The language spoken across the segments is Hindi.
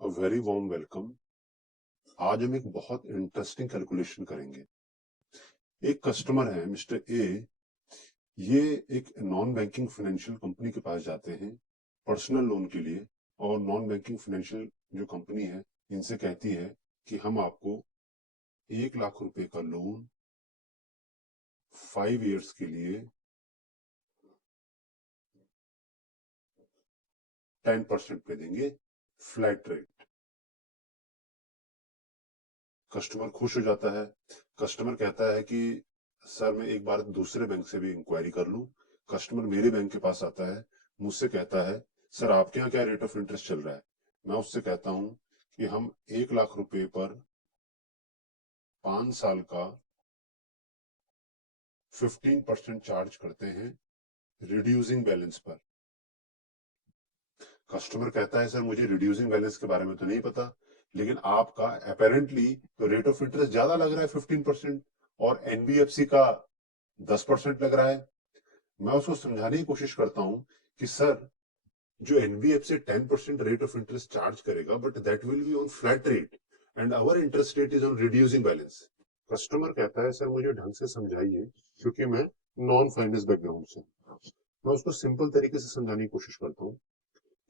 A very warm welcome. आज हम एक बहुत इंटरेस्टिंग कैलकुलेशन करेंगे। एक कस्टमर है मिस्टर ए। ये एक नॉन बैंकिंग फाइनेंशियल कंपनी के पास जाते हैं पर्सनल लोन के लिए। और नॉन बैंकिंग फाइनेंशियल जो कंपनी है इनसे कहती है कि हम आपको 1 लाख रुपए का लोन 5 years के लिए 10% पे देंगे, फ्लैट रेट। कस्टमर खुश हो जाता है। कस्टमर कहता है कि सर मैं एक बार दूसरे बैंक से भी इंक्वायरी कर लूं। कस्टमर मेरे बैंक के पास आता है, मुझसे कहता है सर आपके यहाँ क्या रेट ऑफ इंटरेस्ट चल रहा है। मैं उससे कहता हूं कि हम 1 लाख रुपए पर 5 साल का 15% चार्ज करते हैं रिड्यूसिंग बैलेंस पर। कस्टमर कहता है सर मुझे रिड्यूसिंग बैलेंस के बारे में तो नहीं पता, लेकिन आपका अपेरेंटली तो रेट ऑफ इंटरेस्ट ज्यादा लग रहा है 15%, और एनबीएफसी का 10% लग रहा है। मैं उसको समझाने की कोशिश करता हूं कि सर जो NBFC 10% rate of interest charge करेगा but that will be on flat rate and our interest rate is on reducing balance. Customer कहता है सर मुझे ढंग से समझाइए, क्योंकि मैं नॉन फाइनेंस बैकग्राउंड से। मैं उसको सिंपल तरीके से समझाने की कोशिश करता हूँ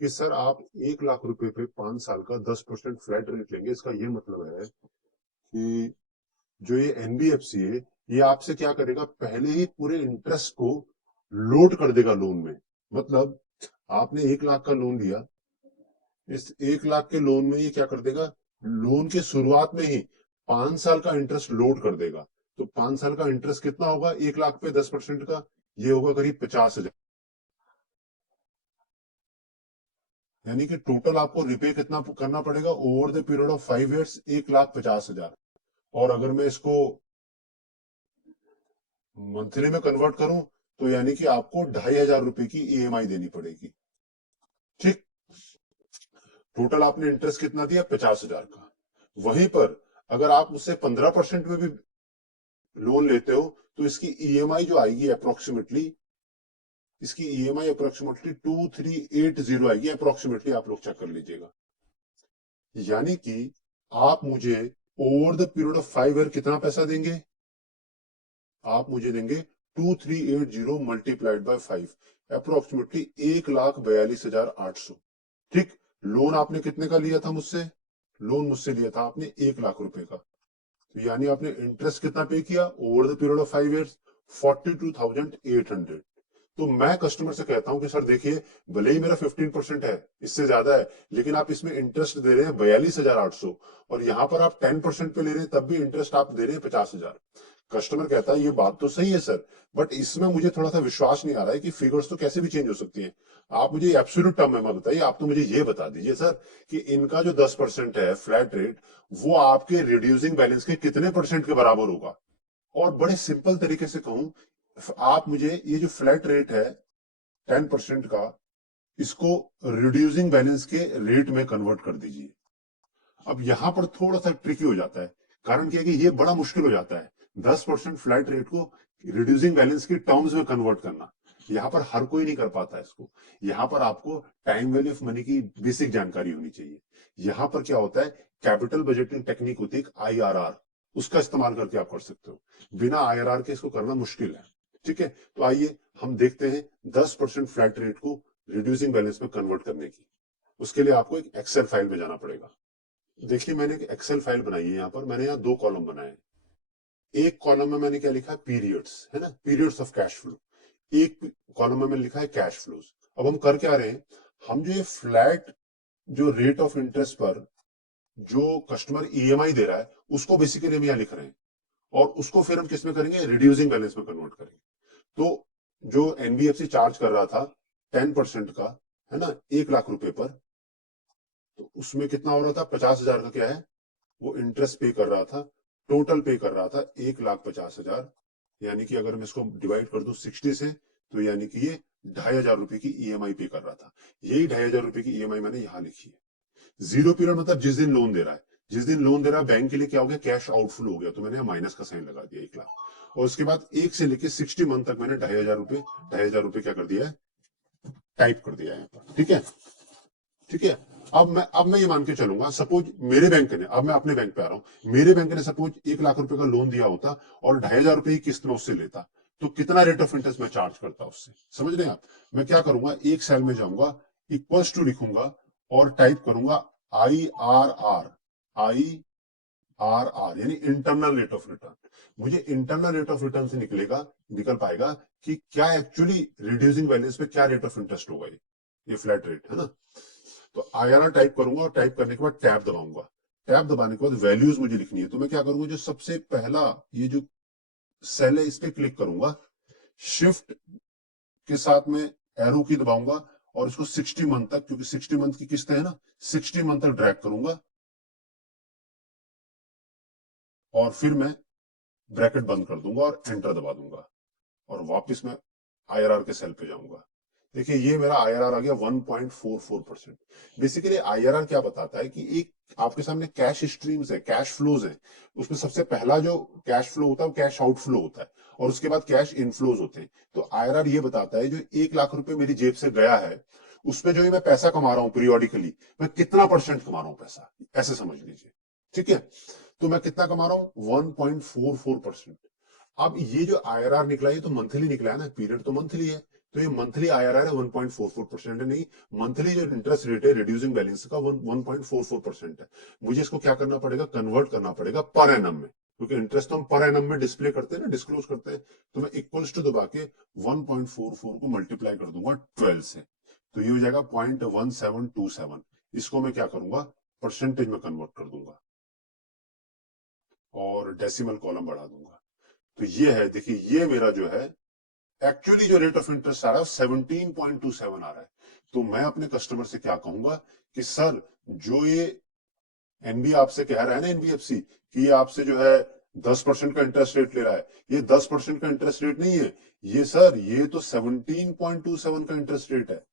कि सर आप 1 लाख रुपए पे 5 साल का 10% फ्लैट रेट लेंगे, इसका ये मतलब है कि जो ये एनबीएफसी है ये आपसे क्या करेगा, पहले ही पूरे इंटरेस्ट को लोड कर देगा लोन में। मतलब आपने 1 लाख का लोन लिया, इस 1 लाख के लोन में ये क्या कर देगा, लोन के शुरुआत में ही 5 साल का इंटरेस्ट लोड कर देगा। तो 5 साल का इंटरेस्ट कितना होगा 1 लाख पे 10% का, ये होगा करीब 50,000। यानी कि टोटल आपको रिपे कितना करना पड़ेगा over the period of 5 years, 1,50,000। और अगर मैं इसको मंथली में कन्वर्ट करूं तो यानी कि आपको 2,500 रुपए की ईएमआई देनी पड़ेगी। ठीक। टोटल आपने इंटरेस्ट कितना दिया 50,000 का। वहीं पर अगर आप उससे 15% में भी लोन लेते हो तो इसकी ईएमआई जो आएगी अप्रोक्सीमेटली, इसकी ईएमआई अप्रोक्सीमेटली 2380 आएगी अप्रोक्सीमेटली। आप लोग चेक कर लीजिएगा। यानी कि आप मुझे over the period of 5 year कितना पैसा देंगे, आप मुझे देंगे 2380 मल्टीप्लाइड बाय 5, अप्रोक्सीमेटली 1,42,800। ठीक। लोन आपने कितने का लिया था मुझसे, लोन मुझसे लिया था आपने 1 लाख रुपए का। तो यानी आपने इंटरेस्ट कितना पे किया over the period of 5 years, 42,800। तो मैं कस्टमर से कहता हूं कि सर देखिए, भले ही मेरा 15% है, इससे ज्यादा है, लेकिन आप इसमें इंटरेस्ट दे रहे हैं 42,800, और यहां पर आप 10% पे ले रहे हैं तब भी इंटरेस्ट आप दे रहे हैं 50,000। कस्टमर कहता है ये बात तो सही है सर, बट इसमें मुझे थोड़ा सा विश्वास नहीं आ रहा है कि फिगर्स तो कैसे भी चेंज हो सकती हैं। आप मुझे एब्सोल्यूट टर्म में मत बताइए, आप तो मुझे ये बता दीजिए सर कि इनका जो 10% है फ्लैट रेट, वो आपके रिड्यूसिंग बैलेंस के कितने परसेंट के बराबर होगा। और बड़े सिंपल तरीके से कहूं, आप मुझे ये जो फ्लैट रेट है 10% का, इसको रिड्यूसिंग बैलेंस के रेट में कन्वर्ट कर दीजिए। अब यहां पर थोड़ा सा ट्रिकी हो जाता है। कारण क्या है कि ये बड़ा मुश्किल हो जाता है 10% फ्लैट रेट को रिड्यूसिंग बैलेंस के टर्म्स में कन्वर्ट करना। यहां पर हर कोई नहीं कर पाता इसको। यहां पर आपको टाइम वैल्यू ऑफ मनी की बेसिक जानकारी होनी चाहिए। यहां पर क्या होता है, कैपिटल बजटिंग टेक्निक होती है आईआरआर, उसका इस्तेमाल करके आप कर सकते हो। बिना आईआरआर के इसको करना मुश्किल है। ठीक है, तो आइए हम देखते हैं 10% फ्लैट रेट को रिड्यूसिंग बैलेंस में कन्वर्ट करने की। उसके लिए आपको एक एक्सेल फाइल में जाना पड़ेगा। देखिए मैंने एक एक्सेल फाइल बनाई है, यहाँ पर मैंने यहाँ 2 कॉलम बनाए हैं। एक कॉलम में मैंने क्या लिखा है, पीरियड्स, है ना, पीरियड्स ऑफ कैश फ्लो। एक कॉलम में मैंने लिखा है कैश फ्लोज। अब हम कर क्या रहे हैं, हम जो ये फ्लैट जो रेट ऑफ इंटरेस्ट पर जो कस्टमर ईएमआई दे रहा है उसको बेसिकली हम यहाँ लिख रहे हैं, और उसको फिर हम किस में करेंगे, रिड्यूसिंग बैलेंस में कन्वर्ट करेंगे। तो जो एनबीएफसी चार्ज कर रहा था 10% का, है ना, 1 लाख रुपए पर, तो उसमें कितना हो रहा था, 50,000 का क्या है, वो इंटरेस्ट पे कर रहा था। टोटल पे कर रहा था 1,50,000। यानी कि अगर मैं इसको डिवाइड कर दूं 60 से, तो यानी कि ये 2,500 रुपए की ईएमआई पे कर रहा था। यही 2,500 रुपए की ईएमआई मैंने यहां लिखी है। जीरो पीरियड मतलब जिस दिन लोन दे रहा है, जिस दिन लोन दे रहा है बैंक के लिए क्या हो गया, कैश आउटफ्लो हो गया, तो मैंने माइनस का साइन लगा दिया 1 लाख। और उसके बाद 1 से लेके 60 मंथ तक मैंने 2,500 रुपए, 2,500 रुपए क्या कर दिया है, टाइप कर दिया है यहाँ पर। ठीक है, ठीक है। अब मैं ये मान के चलूंगा, सपोज मेरे बैंक ने, अब मैं अपने बैंक पे आ रहा हूं, मेरे बैंक ने सपोज 1 लाख रुपए का लोन दिया होता और 2,500 रुपए की किस्त में उससे लेता, तो कितना रेट ऑफ इंटरेस्ट मैं चार्ज करता उससे, समझ रहे हैं आप? मैं क्या करूंगा, एक सेल में जाऊंगा, इक्वल्स टू लिखूंगा और टाइप करूंगा IRR, IRR यानी इंटरनल रेट ऑफ रिटर्न। मुझे इंटरनल रेट ऑफ रिटर्न से निकल पाएगा कि क्या एक्चुअली रिड्यूसिंग बैलेंस पे क्या रेट ऑफ इंटरेस्ट होगा, ये फ्लैट रेट है ना। तो IRR टाइप करूंगा और टाइप करने के बाद टैब दबाऊंगा। टैब दबाने के बाद वैल्यूज मुझे लिखनी है, तो मैं क्या करूंगा, जो सबसे पहला ये जो सेल है इस पे क्लिक करूंगा, शिफ्ट के साथ में एरो की दबाऊंगा और इसको 60 मंथ तक, क्योंकि 60 मंथ की किस्त है ना, 60 मंथ तक ड्रैग करूंगा और फिर मैं ब्रैकेट बंद कर दूंगा और एंटर दबा दूंगा और वापस मैं IRR के सेल पे जाऊंगा। देखिए ये मेरा IRR आ गया 1.44%। बेसिकली IRR क्या बताता है कि एक आपके सामने कैश स्ट्रीम्स है, कैश फ्लोज है, उसमें सबसे पहला जो कैश फ्लो होता है वो कैश आउटफ्लो होता है और उसके बाद कैश इनफ्लोज होते हैं। तो IRR ये बताता है जो 1 लाख रुपए मेरी जेब से गया है उसमें जो मैं पैसा कमा रहा हूं पीरियोडिकली, मैं कितना परसेंट कमा रहा हूं पैसा, ऐसे समझ लीजिए। ठीक है, तो मैं कितना कमा रहा हूं, 1.44%। अब ये जो IRR निकला है तो मंथली निकला है ना, पीरियड तो मंथली है, तो ये मंथली IRR है 1.44% है, नहीं मंथली जो इंटरेस्ट रेट है रिड्यूसिंग बैलेंस का 1.44% है। मुझे इसको क्या करना पड़ेगा, कन्वर्ट करना पड़ेगा पर एनम में, क्योंकि इंटरेस्ट तो हम पर एनम में डिस्प्ले करते हैं ना, डिस्क्लोज करते हैं। तो मैं इक्वल्स टू दबा के 1.44 को मल्टीप्लाई कर दूंगा 12 से, तो ये हो जाएगा 0.1727। इसको मैं क्या करूंगा, परसेंटेज में कन्वर्ट कर दूंगा और डेसिमल कॉलम बढ़ा दूंगा। तो ये है, देखिए ये मेरा जो है एक्चुअली जो रेट ऑफ इंटरेस्ट आ रहा है 17.27 आ रहा है। तो मैं अपने कस्टमर से क्या कहूंगा कि सर जो ये एनबी आपसे कह रहा है ना, एनबीएफसी, कि ये आपसे जो है 10% का इंटरेस्ट रेट ले रहा है, ये 10% का इंटरेस्ट रेट नहीं है, ये सर ये तो 17.27 का इंटरेस्ट रेट है।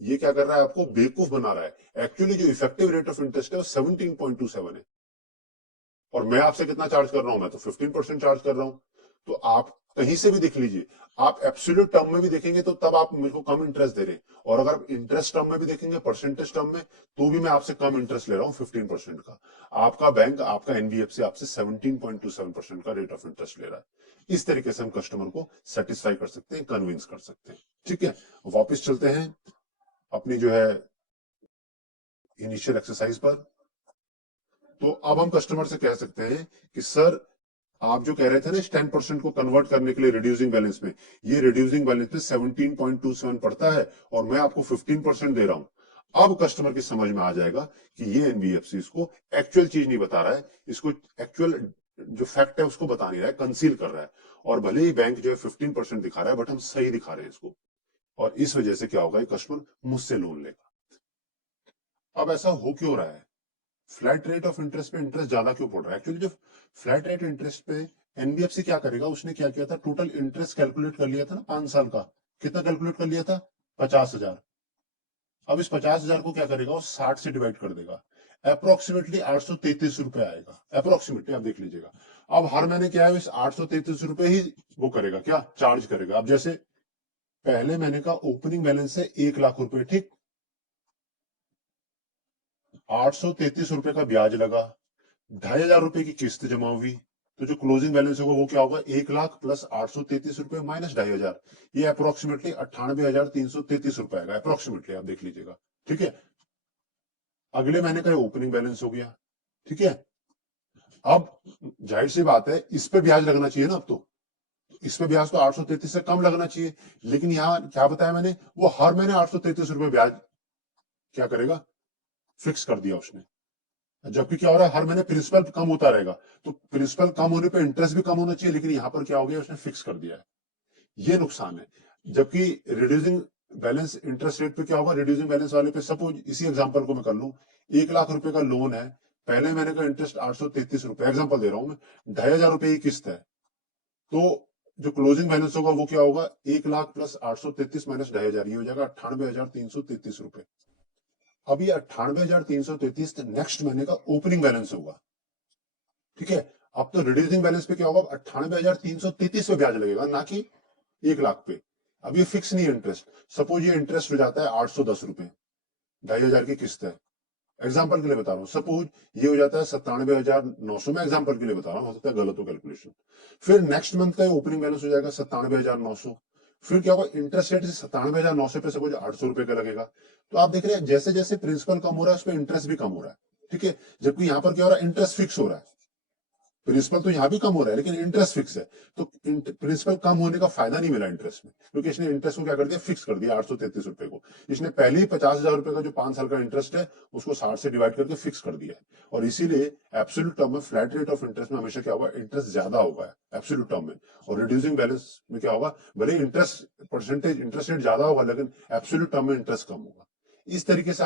ये क्या कर रहा है, आपको बेवकूफ बना रहा है। एक्चुअली जो इफेक्टिव रेट ऑफ इंटरेस्ट है वो 17.27 है और मैं आपसे कितना चार्ज कर रहा हूं, मैं तो 15% चार्ज कर रहा हूं। तो आप कहीं से भी देख लीजिए, आप एब्सोल्यूट टर्म में भी देखेंगे तो तब आप मेरे को कम इंटरेस्ट दे रहे हैं, और अगर आप इंटरेस्ट टर्म में भी देखेंगे, परसेंटेज टर्म में, तो भी मैं आपसे कम इंटरेस्ट ले रहा हूं 15% का। आपका बैंक, आपका एनबीएफसी आपसे 17.27% का रेट ऑफ इंटरेस्ट ले रहा है। इस तरीके से हम कस्टमर को सेटिस्फाई कर सकते हैं, कन्विंस कर सकते हैं। ठीक है, वापिस चलते हैं अपनी जो है इनिशियल एक्सरसाइज पर। तो अब हम कस्टमर से कह सकते हैं कि सर आप जो कह रहे थे ना इस 10% को कन्वर्ट करने के लिए रिड्यूसिंग बैलेंस में, ये रिड्यूसिंग बैलेंस में 17.27 पड़ता है और मैं आपको 15% दे रहा हूं। अब कस्टमर की समझ में आ जाएगा कि ये एनबीएफसी इसको एक्चुअल चीज नहीं बता रहा है, इसको एक्चुअल जो फैक्ट है उसको बता नहीं रहा है, कंसील कर रहा है। और भले ही बैंक जो है 15% दिखा रहा है, बट हम सही दिखा रहे हैं इसको, और इस वजह से क्या होगा, ये कस्टमर मुझसे लोन लेगा। अब ऐसा हो क्यों रहा है, फ्लैट रेट ऑफ इंटरेस्ट पे इंटरेस्ट ज्यादा क्यों पड़ रहा है? एक्चुअली जो फ्लैट रेट इंटरेस्ट पे एनबीएफसी क्या करेगा, उसने क्या किया था, टोटल इंटरेस्ट कैलकुलेट कर लिया था ना 5 साल का, कितना कैलकुलेट कर लिया था, 50,000। अब इस 50,000 को क्या करेगा, वो 60 से डिवाइड कर देगा, अप्रोक्सीमेटली 833 रुपए आएगा, अप्रोक्सीमेटली आप देख लीजिएगा। अब हर महीने क्या है, इस 833 रुपए ही वो करेगा, क्या चार्ज करेगा। अब जैसे पहले महीने का ओपनिंग बैलेंस है 1 लाख रुपए, ठीक, 833 रुपए का ब्याज लगा, 2,500 रुपए की किस्त जमा हुई, तो जो क्लोजिंग बैलेंस होगा वो क्या होगा, 1 लाख प्लस 833 रुपए माइनस 2,500, ये अप्रोक्सीमेटली 98,333 रुपए आएगा, अप्रोक्सीमेटली आप देख लीजिएगा। ठीक है, अगले महीने का ओपनिंग बैलेंस हो गया। ठीक है, अब जाहिर सी बात है इस पे ब्याज लगना चाहिए ना, अब तो इस पे ब्याज तो 833 से कम लगना चाहिए, लेकिन यहाँ क्या बताया मैंने, वो हर महीने 833 रुपए ब्याज क्या करेगा, फिक्स कर दिया उसने। जबकि क्या हो रहा है, हर महीने प्रिंसिपल कम होता रहेगा, तो प्रिंसिपल कम होने पे इंटरेस्ट भी कम होना चाहिए, लेकिन यहां पर क्या हो गया, उसने फिक्स कर दिया है। ये नुकसान है। जबकि रिड्यूसिंग बैलेंस इंटरेस्ट रेट पे क्या होगा, रिड्यूसिंग बैलेंस वाले पे सपोज इसी एग्जांपल को मैं कर लूं, 1 लाख रुपए का लोन है, पहले महीने का इंटरेस्ट 833 रुपए, एग्जाम्पल दे रहा हूं मैं, 2,500 रुपए की किस्त है, तो जो क्लोजिंग बैलेंस होगा वो क्या होगा, 1 लाख प्लस 833 माइनस 2,500, ये हो जाएगा 98,333 रुपए। अब ये 98,333 नेक्स्ट महीने का ओपनिंग बैलेंस होगा। ठीक है, अब तो रिड्यूसिंग बैलेंस पे क्या होगा, 98,333 पे ब्याज लगेगा, ना कि 1 लाख पे। अब ये फिक्स नहीं है इंटरेस्ट, सपोज ये इंटरेस्ट हो जाता है 810 रुपए, 2,500 की किस्त है, एग्जाम्पल के लिए बता रहा हूँ, सपोज ये हो जाता है 97,900, मैं एग्जाम्पल के लिए बता रहा हूँ, हो सकता है गलत हो कैलकुलेशन। फिर नेक्स्ट मंथ का ओपनिंग बैलेंस हो जाएगा 97,900। फिर क्या होगा, इंटरेस्ट रेट 97,900 पे सपोज 800 रुपए का लगेगा। तो आप देख रहे हैं जैसे जैसे प्रिंसिपल कम हो रहा है उस पर इंटरेस्ट भी कम हो रहा है, ठीक है। जबकि यहाँ पर क्या हो रहा है, इंटरेस्ट फिक्स हो रहा है। प्रिंसिपल तो यहाँ भी कम हो रहा है लेकिन इंटरेस्ट फिक्स है। तो प्रिंसिपल कम होने का फायदा नहीं मिला इंटरेस्ट में, क्योंकि इसने इंटरेस्ट को क्या कर दिया, फिक्स कर दिया 833 रुपए को। इसने पहले ही 50,000 रुपए का जो 5 साल का इंटरेस्ट है उसको 60 से डिवाइड करके फिक्स कर दिया है। और इसीलिए एब्सोल्यूट टर्म में फ्लैट रेट ऑफ इंटरेस्ट में हमेशा क्या होगा, इंटरेस्ट ज्यादा होगा एब्सोल्यूट टर्म में। और रिड्यूसिंग बैलेंस में क्या होगा, भले इंटरेस्ट परसेंटेज इंटरेस्ट रेट ज्यादा होगा लेकिन एब्सोल्यूट टर्म में इंटरेस्ट कम होगा। इस तरीके से